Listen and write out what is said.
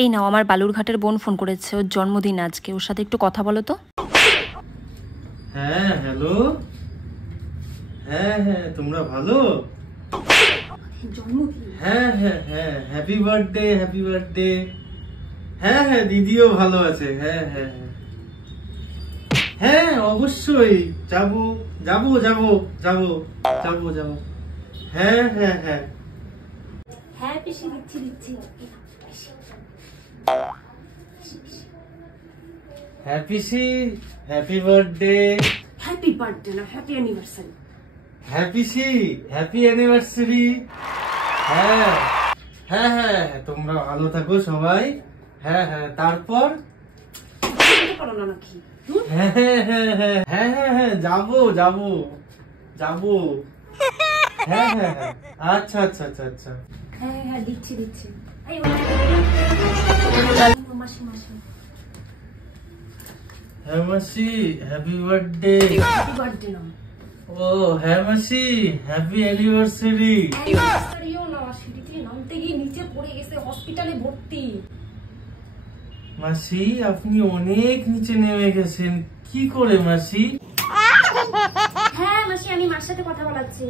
এই নাও, আমার বালুরঘাটের বোন ফোন করেছে, ওর জন্মদিন আজকে, ওর সাথে একটু কথা বলো তো। হ্যাঁ হ্যালো, হ্যাঁ হ্যাঁ তোমরা ভালো? হ্যাঁ হ্যাঁ হ্যাঁ, হ্যাপি বার্থডে হ্যাপি বার্থডে। হ্যাঁ হ্যাঁ দিদিও ভালো আছে। হ্যাঁ হ্যাঁ হ্যাঁ হ্যাঁ অবশ্যই যাবো যাবো যাবো যাবো যাবো যাবো। হ্যাঁ হ্যাঁ হ্যাঁ হ্যাঁ পিসি, দিচ্ছি দিচ্ছি। হ্যাপিসি, হ্যাপি বার্থডে। হ্যাপি বার্থডে না, হ্যাপি অ্যানিভার্সারি। হ্যাপিসি, হ্যাপি অ্যানিভার্সারি। হ্যাঁ হ্যাঁ হ্যাঁ তোমরা ভালো থাকো সবাই। হ্যাঁ হ্যাঁ তারপর করো না নাকি? হ্যাঁ হ্যাঁ হ্যাঁ হ্যাঁ হ্যাঁ হ্যাঁ হ্যাঁ যাবো যাবো যাবো। হ্যাঁ হ্যাঁ হ্যাঁ আচ্ছা আচ্ছা আচ্ছা আচ্ছা। হ্যাঁ হ্যাঁ দিচ্ছি দিচ্ছি। মাসি মাসি, হ্যাঁ মাসি হ্যাপি বার্থডে। হ্যাপি বার্থডে না, ও হ্যাঁ মাসি হ্যাপি অ্যানিভার্সারি। অ্যানিভার্সারিও না, সিঁড়ি থেকে নামতে গিয়ে নিচে পড়ে গেছে, হসপিটালে ভর্তি। মাসি আপনি অনেক নিচে নেমে গেছেন, কি করে মাসি? হ্যাঁ মাসি, আমি মার সাথে কথা বলাচ্ছি।